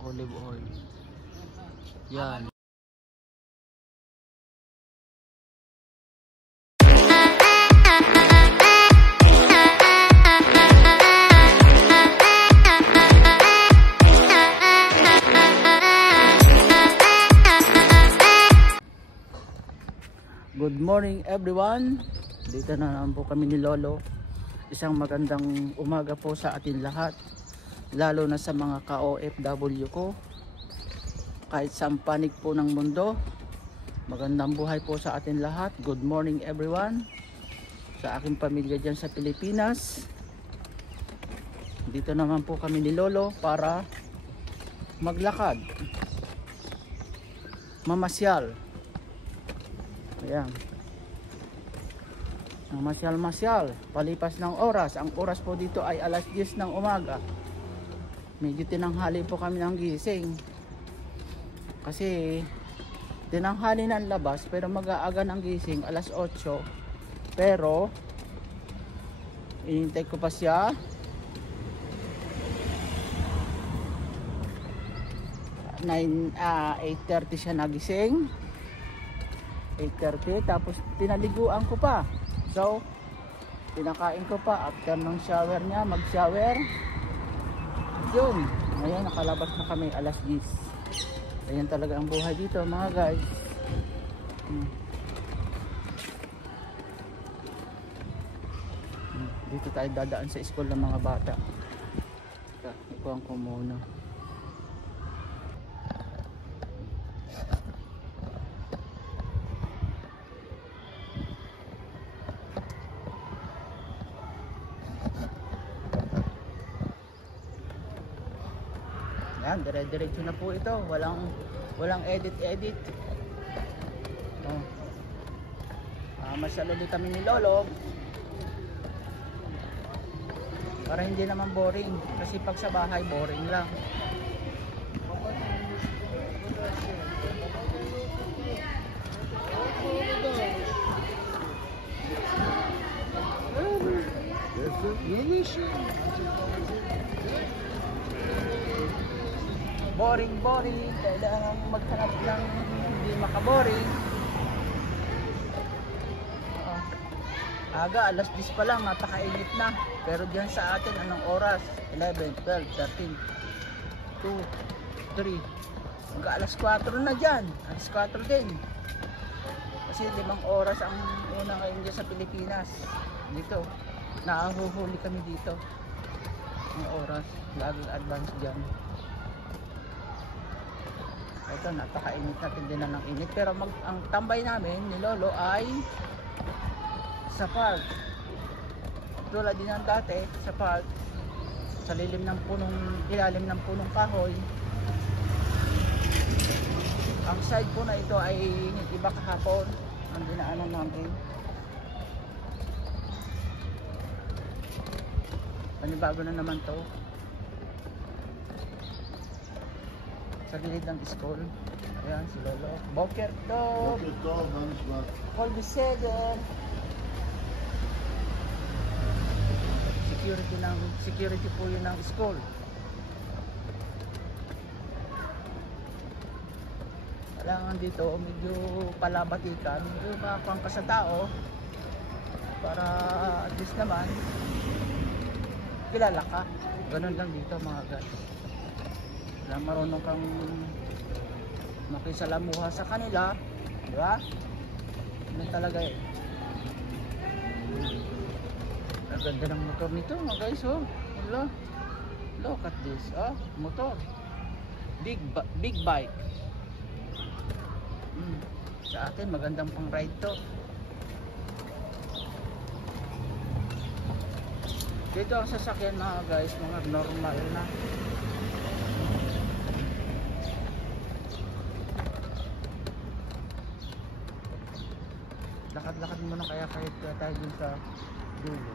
olive oil. Yan. Good morning everyone. Dito na naman po kami ni Lolo. Isang magandang umaga po sa atin lahat, lalo na sa mga ka-OFW ko. Kahit saan panig po ng mundo, magandang buhay po sa atin lahat. Good morning everyone. Sa aking pamilya dyan sa Pilipinas. Dito naman po kami ni Lolo para maglakad, mamasyal. Ayan. Masyal-masyal, palipas ng oras. Ang oras po dito ay alas 10 ng umaga. Medyo tinanghali po kami ng gising. Kasi tinanghali ng labas, pero mag-aaga ng gising alas 8. Pero inintay ko pa siya. 8:30 siya nagising. 8:30, tapos pinaliguan ko pa. So, pinakain ko pa after ng shower niya, mag-shower. Yun, ngayon nakalabas na kami alas 10. Ayan talaga ang buhay dito mga guys. Dito tayo dadaan sa school ng mga bata. Ikuha ko muna. Yan, dire-diretso na po ito. Walang edit. Masyal ulit kami ni Lolo. Para hindi naman boring. Kasi pag sa bahay, boring lang. Boring. Kailangan maghanap ng hindi makaboring. Aga, alas 10 pa lang, napakainit na. Pero diyan sa atin, anong oras? 11, 12, 13, 2, 3. Hanggang alas 4 na dyan. Alas 4 din. Kasi 5 oras ang una ngayon dyan sa Pilipinas. Dito, naahuhuli kami dito. Ang oras, laging advance dyan. Ito, napakainit natin din na ng init. Pero ang tambay namin ni Lolo ay sa park. Tulad din ng dati sa park, sa ilalim ng punong kahoy. Ang side po na ito ay iba kahapon ang dinaanan namin. Panibago na naman to. Sa gilid ng school. Ayan si Lolo. Boker to. Kolbiseder. Security po yun ng school. Kailangan dito medyo palabatikan, medyo makakuha ka sa tao para at least naman kilala ka. Ganun lang dito mga guys. Kailangan marunong kang makisalamuha sa kanila, di ba? Ganun talaga eh. Ang ganda ng motor nito mga guys, oh. Look at this, oh, motor. Big bike. Sa atin magandang pang ride to. Dito ang sasakyan mga guys, mga normal na. Lakad-lakad muna kaya kahit tayo dun sa dulo.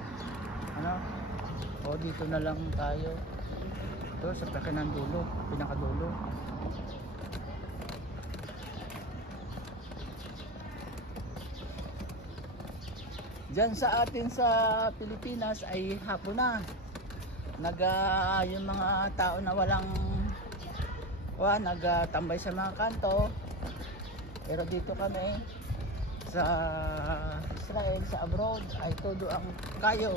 Ano? O dito na lang tayo. Ito sa kanan dulo, pinakadulo. Diyan sa atin sa Pilipinas ay hapon na. Yung mga tao na walang nagtambay sa mga kanto. Pero dito kami sa Israel, sa abroad, ay todo ang kayo.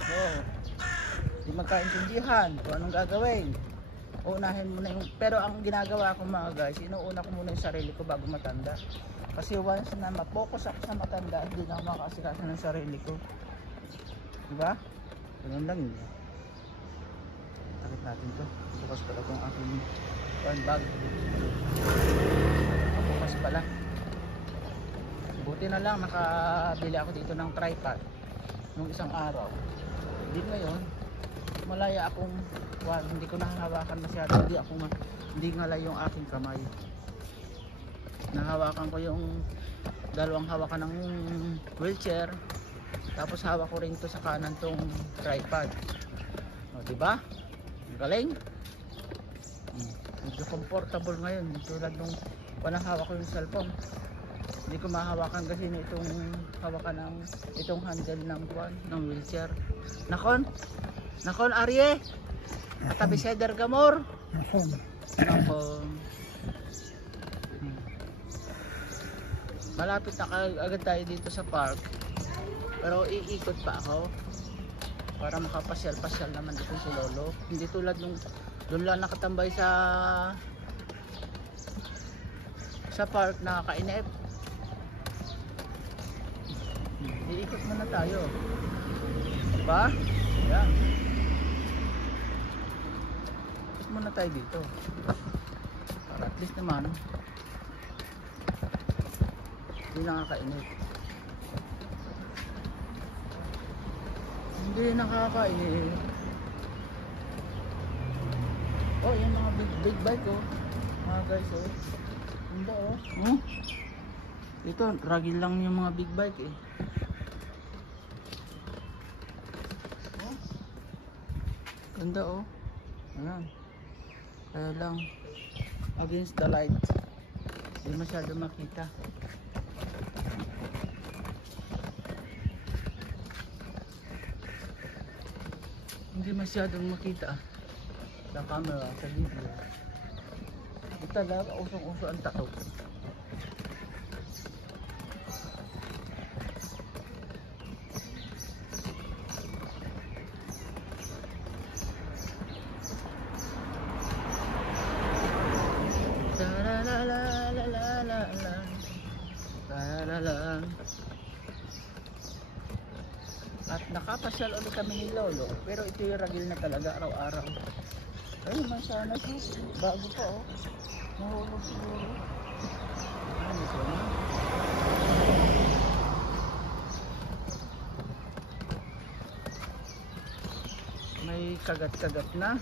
So, di magkaintindihan kung anong gagawin. Unahin mo na yung, pero ang ginagawa ko mga guys, inuuna ko muna yung sarili ko bago matanda. Kasi once na ma-focus ako sa matanda, hindi na ako makakasikaso ng sarili ko. Diba? Ganun lang yun. Takip natin to. Bukas pala itong aking one bag. Bukas pala. Buti na lang nakabili ako dito ng tripod nung isang araw. Hindi ngayon, malaya akong hindi ko nahahawakan masyado. Hindi ngalay yung aking kamay. Nahawakan ko yung dalawang hawakan ng wheelchair. Tapos hawak ko rin to sa kanan tong tripod. O, diba? Ang galing. Medyo comfortable ngayon. Tulad nung walang hawak ko yung cellphone. Hindi ko mahawakan kasi itong hawakan ng itong handle ng wheelchair. Nakon Arye. Katabi Cedar Gamor. Nakon. Malapit na agad tayo dito sa park. Pero iikot pa ako para makapasyal-pasyal naman itong si Lolo. Hindi tulad nung doon lang nakatambay sa park na kainip. Iikot muna tayo. Diba? Yan. Ikot muna tayo dito. Para at least naman hindi nakakainip. Hindi nakakainip. Oh, yung mga big bike oh. Mga guys oh. Hindi oh. Ito, ragil lang yung mga big bike eh. Oh. Ganda oh. Ayan. Kaya lang against the light. Hindi masyado makita. Hindi masyadong makita sa camera, sa video. Ito talaga usong-uso ang tato. At nakapasyal ulit kami ni Lolo, pero ito yung ragil na talaga araw-araw. Ayun man sana siya, bago pa oh. Nahulog siguro. Ano ito na? May kagat-kagat na.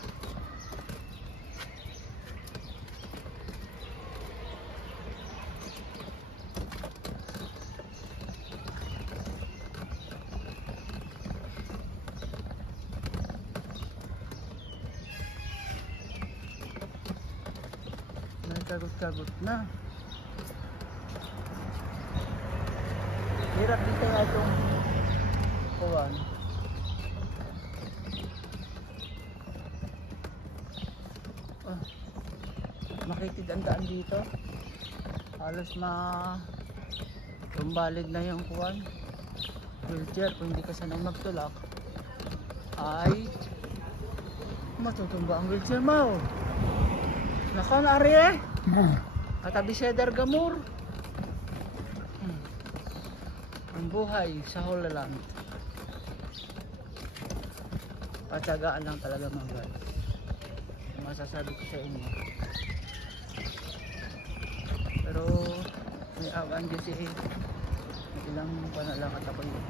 Kagot-kagot na. Hirap dito nga itong kuwan. Makitid ang daan dito. Halos tumbalid na yung kuwan. Wheelchair, kung hindi ka sanay magtulak ay matutumba ang wheelchair mo. Nakon Arye. Katabi Cedar Gamor. Ang buhay sa Holy Land. Patsagaan lang talaga mga guys. Masasabi ko sa inyo. Pero may awan kasi ilang panalang at ako yun.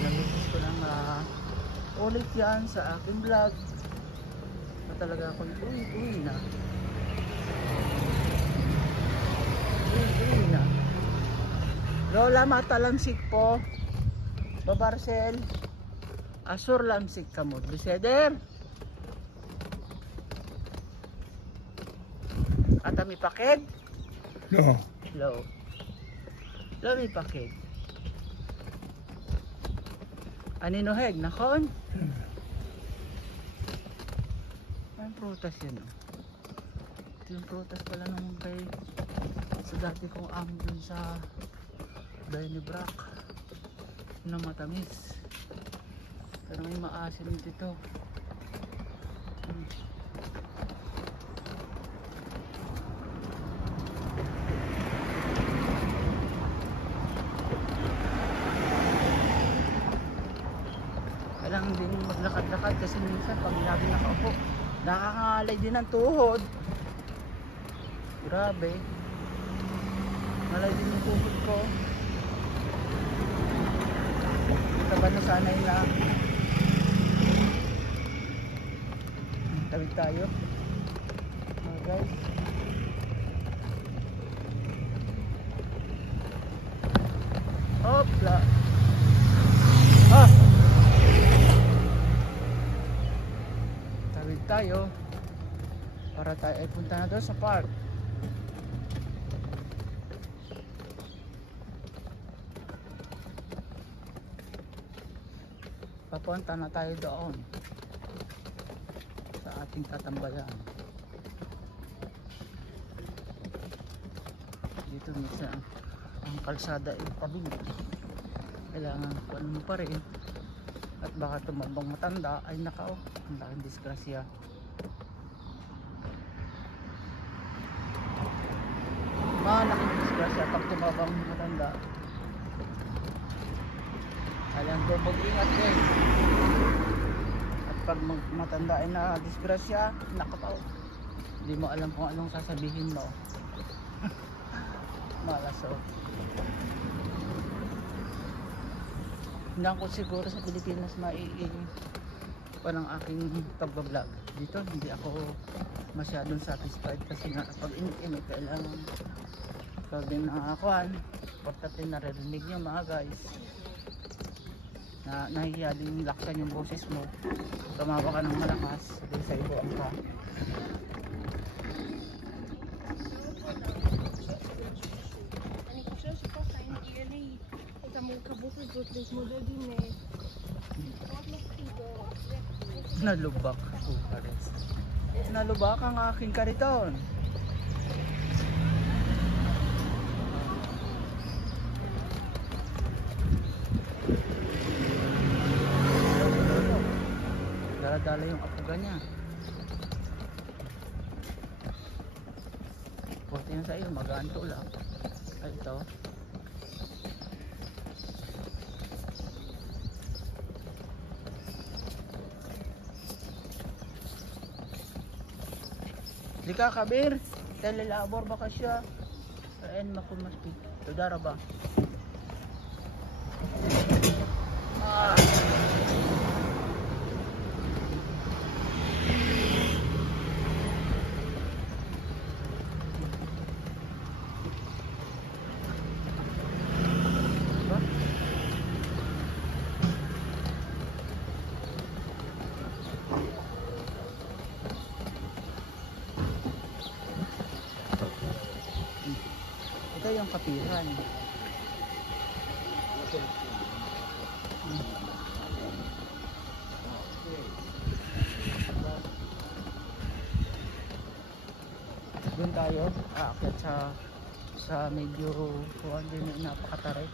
Namitis ko lang ulit yan sa aking vlog. Talaga ako uwi na. Uwi na. Lola mata lamsik po. Babarsel. Asur lamsik kamot. Biseder. Atami paked? No. Lo. Lo mi paked. Anino heg nakon? Parang prutas yun, oh. Ito yung prutas pala nung kay sa dati kong amo dun sa Benny Brack na matamis. Pero may maasim dito. Kailangan din maglakad-lakad kasi minsan pag lagi nakaupo, nakakangalay din ang tuhod. Grabe. Nalay din yung tuhod ko. Taba na sanay na. Tawid tayo. Guys. Hopla. Ah! Tawid tayo. Para tayo ay punta na doon sa park. Papunta na tayo doon sa ating tatambayan. Dito minsan ang kalsada ay pabing. Kailangan kunin mo pa rin. At baka tumabang matanda ay nakao. Ang laking disgrasya. Malaking disgrasya pag tumabang matanda. Kailangan ko mag-ingat din. At pag matanda ay na disgrasya, nakataw. Hindi mo alam kung anong sasabihin mo. Malaso. Hindi ako siguro sa Pilipinas maiing pa ng aking pagbablog. Dito hindi ako masyadong satisfied kasi nga pag init kailangan ikaw din nakakuhan. Importante naririnig nyo mga guys. Na nahihiya din laksan yung boses mo. Tumawa ka ng malakas. Dahil sa ibuan ka. Nalubak. Nalubak ang aking kariton. Dala-dala yung apuga niya. Puti na sa iyo, maganto lang. Ay ito. Di ka kabir, telelabor baka siya. Ayan makumaspi. Tudara ba? Ah. Ito yung kapihan. Doon tayo aakyat sa medyo kuwan din yung napakataray.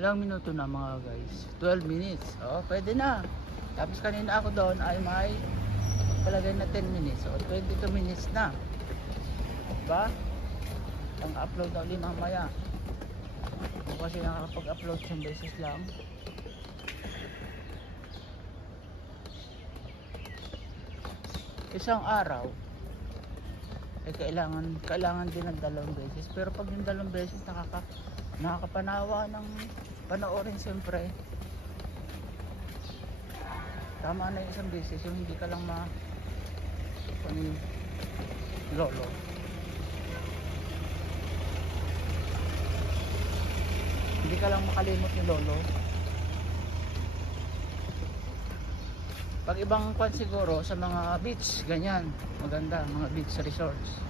Ilang minuto na mga guys? 12 minutes. Oh, pwede na. Tapos kanina ako doon ay may palagay na 10 minutes. So 22 minutes na. Diba? Ang upload daw din mamaya. Kasi nakakapag-upload 10 beses lang. Isang araw ay kailangan din ng 2 beses. Pero pag yung 2 beses nakakapanawa ng panoorin siyempre. Tama na yung 1 beses yung hindi ka lang lolo. Hindi ka lang makalimot ni lolo. Pag ibang kwan siguro sa mga beach, ganyan, maganda, mga beach resorts.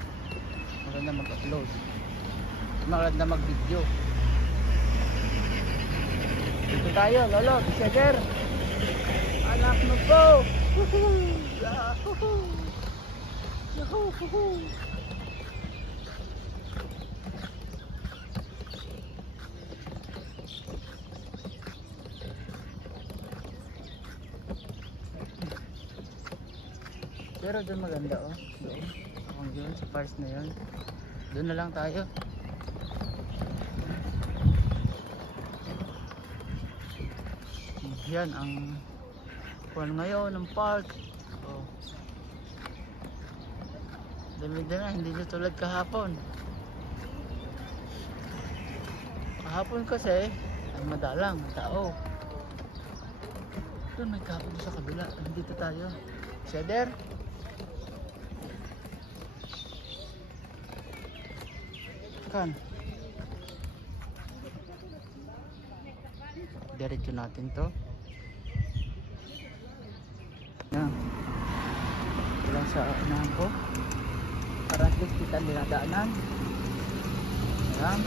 maganda mag-upload, maganda mag-video. Dito tayo, lolo, Bishager. Anak mo po. Yahoo! Yahoo! Pero doon maganda, oh. Doon. Akong doon sa parts na yun. Doon na lang tayo. Yan ang kuwan ngayon ng park. Oh. Dami-dami, hindi na tulad kahapon. Kahapon kasi ay madalang tao. Doon may kahapon sa kabila. Dito tayo. Shader. Kan. Diretso natin to. Yan. Ilang sa unahan ko. Para at least kita niladaanan. Yan.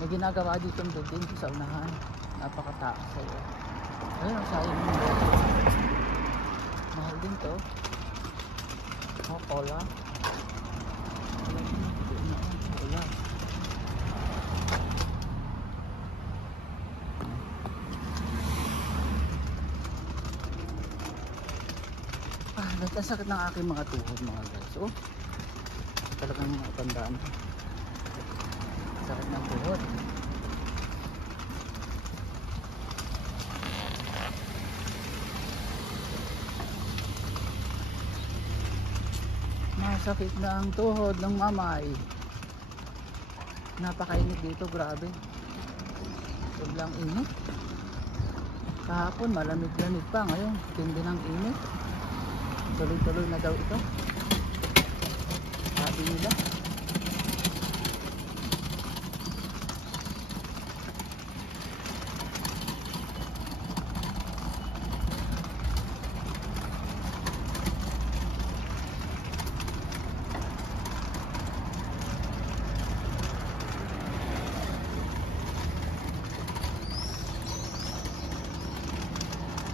May ginagawa dito ng building sa unahan. Napakataas sa'yo. Ayun ang sayang mo. Mahal din to. Cola. Cola. Sakit ng aking mga tuhod mga guys. Oh, talagang matandaan. Sakit ng tuhod. Masakit na ang tuhod ng mamay. Napakainit dito, grabe. Sobrang init. Kahapon malamig-lamig pa, ngayon tindi ng init. Tuloy-tuloy na daw ito. Sabi nila.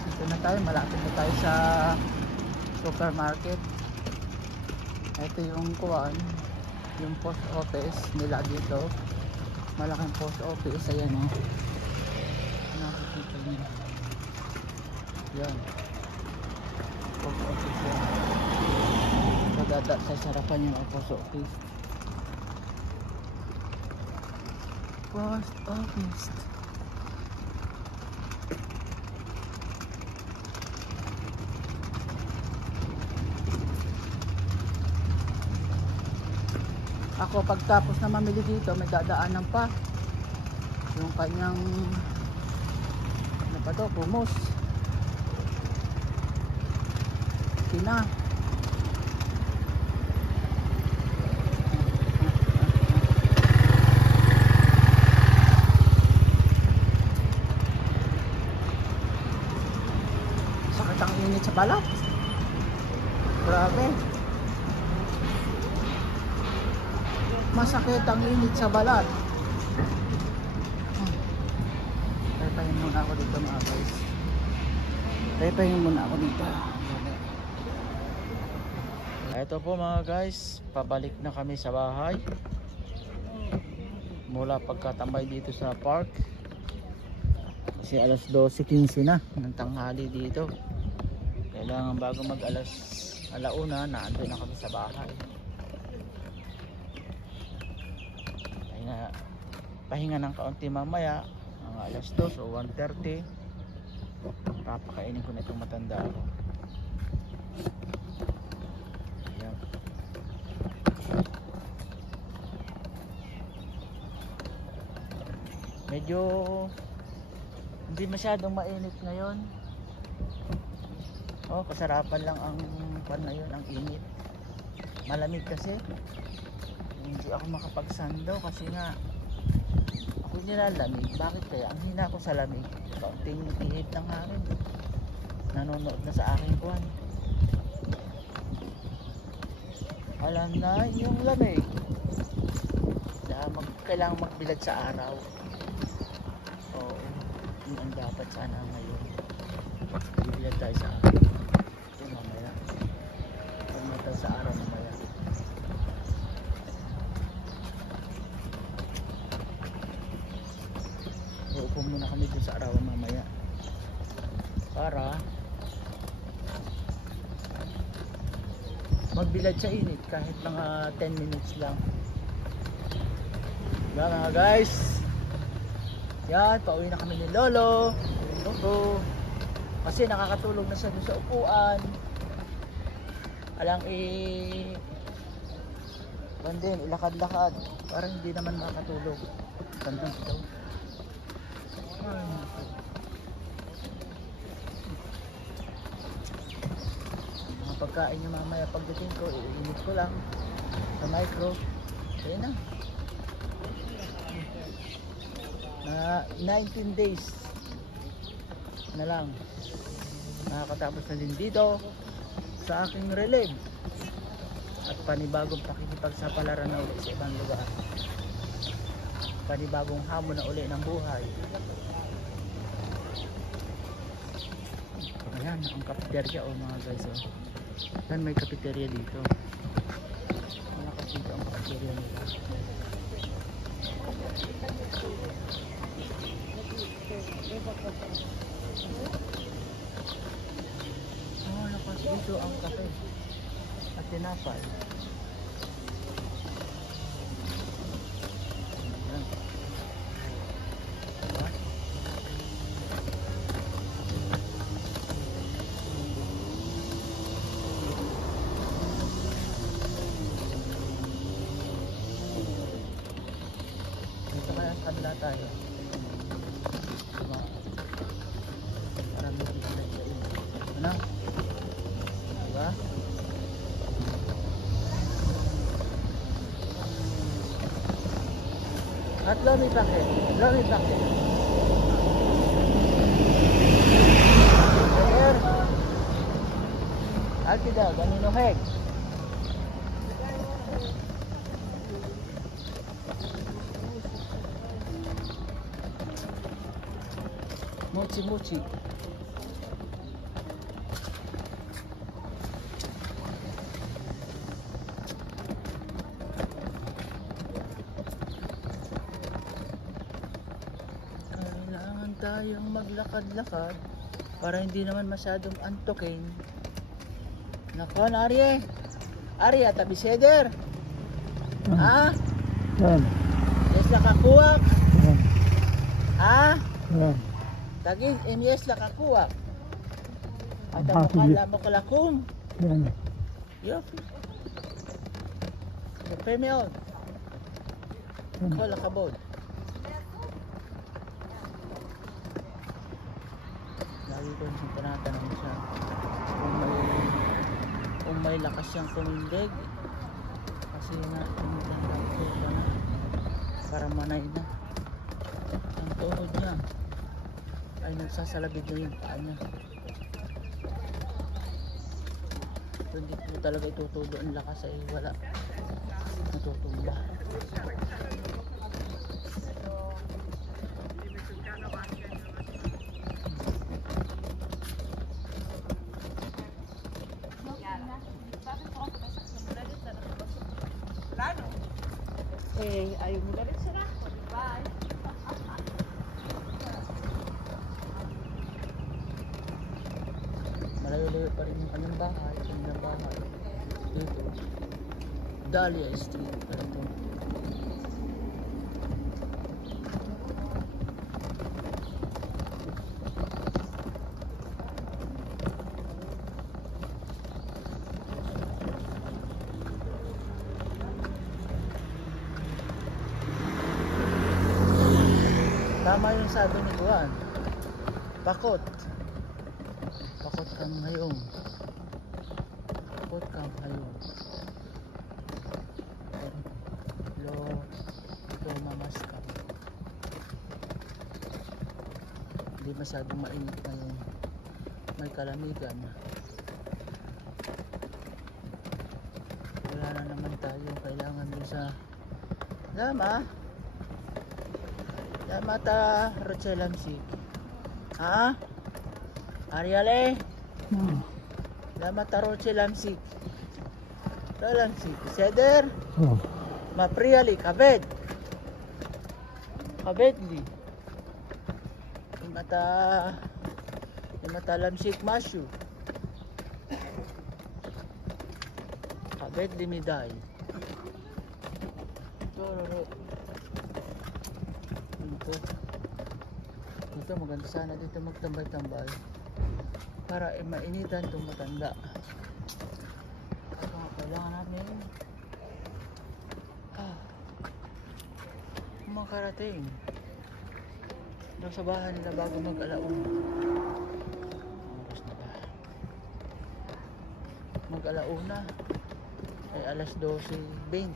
Dito na tayo, malapit na tayo sa supermarket. Ito yung kuwan, yung post office nila dito. Malaking post office, ayan o. Nakikita nyo yan, post office yan. So sa sarapan yung post office. Post office. Ako pagtapos na mamili dito, may dadaanan pa yung kanyang ano pa to, hummus. Kina. Sakit ang init sa balat. Grabe. Masakit ang init sa balat. Repahin muna ako dito mga guys. Repahin muna ako dito. Ito po mga guys, pabalik na kami sa bahay. Mula pagkatambay dito sa park. Kasi alas 12:15 na ng tanghali dito. Kailangan bago mag alauna na andun na kami sa bahay. Pahinga ng kaunti mamaya ang alas 2 o 1:30. Papakainin ko na itong matanda ako. Ayan. Medyo hindi masyadong mainit ngayon. Oh, kasarapan lang ang pan ngayon, ang init. Malamig kasi. Hindi ako makapagsandaw kasi nga ako nilalamig. Bakit kaya? Ang hina ko sa lamig. Kaunting ihip ng hangin. Nanonood na sa aking kuwan. Alam na yung lamig. Kailangan magbilad sa araw. Oo, yun ang dapat sana ngayon. Bibilad tayo sa araw. Ito mamaya. Pagmay tayo sa araw mamaya. Uupo muna kami dun sa araw mamaya. Para magbilad sa init kahit mga 10 minutes lang. Yan mga guys. Yan, pauwi na kami ni Lolo. Lolo. Kasi nakakatulog na siya doon sa upuan. Alang bandin, ilakad-lakad. Para hindi naman makatulog. Tandang ito. Mga pagkain niya mamaya pagdating ko, iinit ko lang sa micro. Kaya na. 19 days na lang nakakatapos na din dito sa aking relief at panibagong pakikipagsapalaran na ulit sa ibang lugar, panibagong hamon na ulit ng buhay. Ayan ang cafeteria mga guys. Yan, may cafeteria dito. Malakas dito ang cafeteria nila. Lakas dito ang kape at tinapay. Ayan. Diba? Dito kaya sa kabila tayo. Ano? Diba? At lomi paket. Lomi paket. Ayer. Alti daw, ganino heg. Mochi mochi. Tayong maglakad-lakad para hindi naman masyadong antokin. Nako, Arye. Arye, tabi seder. Ha? Yan. Yes la kakuwak. Yan. Ha? Yan. Tagin, yes la kakuwak. At Ah, ang sige. makala mo kalakum. Yan. Yofi. Sa premium. Ko la kabod. Lagi ko siyang tinatanong siya kung may lakas siyang tumindig kasi nga tumitandang ko na para manay na ang tuhod niya ay nagsasalabid na yung paa niya. So, hindi po talaga itutulo ang lakas ay wala natutumba. Ayaw mo na rin sila. Bye. Malayo-layo pa rin yung kanyang bahay. Kanyang bahay dito Dahlia Street. Ito. Tama yung sabi ni Juan. Pakot. Pakot kang ngayon. Pakot kang ngayon. Lo mamas ka. Hindi masyadong mainit ngayon. May kalamigan. Wala na naman tayo. Kailangan din sa Lama. Lamata Rochelamsik. Ha? Ariale? Lamata Rochelamsik. Rochelamsik. Seder? Mapriali. Kabed. Kabed di. Imata lamsik masyu. Kabed limiday. Dito maganda sana dito magtambay-tambay para mainitan itong matanda. Kailangan namin makarating doon sa bahay nila bago mag-alauna. Oras na ba? Mag-alauna ay alas 12:20.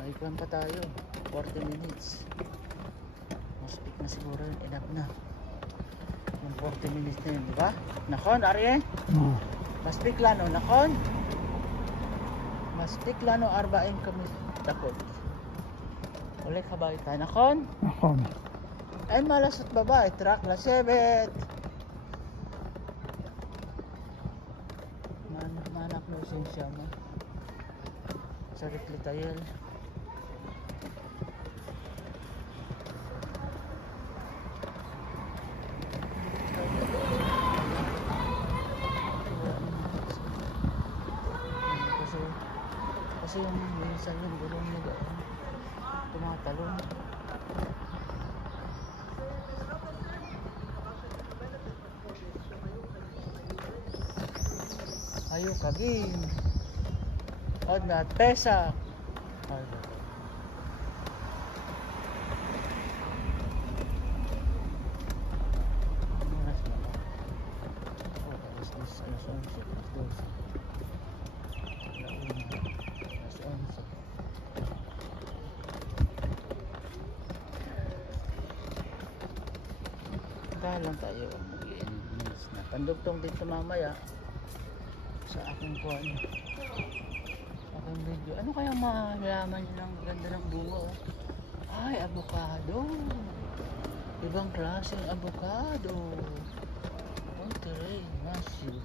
Maikwan pa tayo 40 minutes. Speak na siguro yun, enough na yung 40 minutes na yun, diba? Nakon, Arye? Maspik lano, nakon? Maspik lano, arba'in kami dakot. Ulit kabay tayo, nakon? Nakon. Ay malas at babae, truck la 7. Manak na usensya mo. Sarit litayel. Kasi yung minsan yung gulong niya doon tumatalon. Ayo kagin od na pesa. Lang tayo mag-i-minutes na pandugtong dito mamaya sa aking kuwan, aking video. Ano kaya malaman nyo ng ganda ng bunga? Ay, avocado, ibang klaseng avocado. Monterey, massive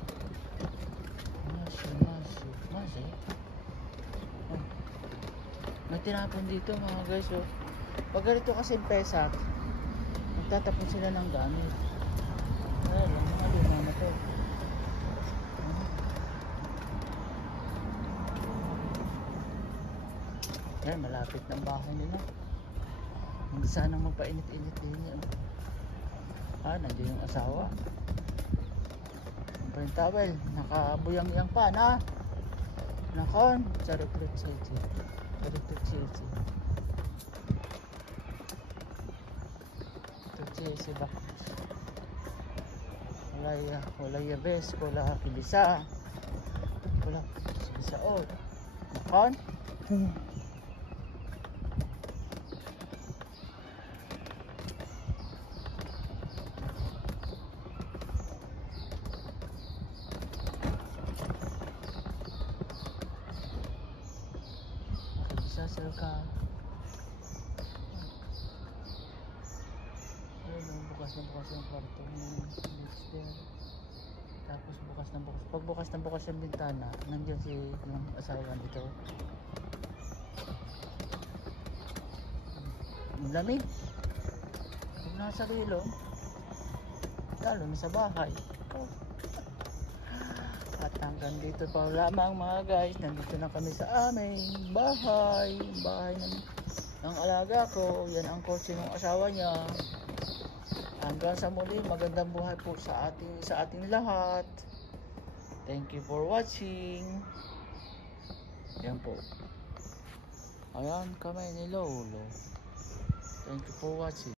may tinapon dito mga guys. Pag ganito kasi pesak tatapon sila ng gamit. Ay, mga luma na to. Yan, malapit ng bahay nila. Hindi sana magpainit-init din yan. Nandiyan yung asawa. Ang pa yung towel. Nakabuyang-yang pa na. Nakon. Chariklit siji. Si bakit wala ya bes, wala kilisa, wala kilisa o nakon kilisa sila bukas yung kwarto ni Dexter. Tapos bukas ng bukas yung bintana, nandiyan si yung asawa dito. Ang lamig. Pag nasa rilo, lalo na sa bahay. At hanggang dito pa lamang mga guys, nandito na kami sa aming bahay. Bahay ng alaga ko. Yan ang kotse ng asawa niya. Hanggang sa muli, magandang buhay po sa ating lahat. Thank you for watching. Yan po. Ayan kamay ni Lolo. Thank you for watching.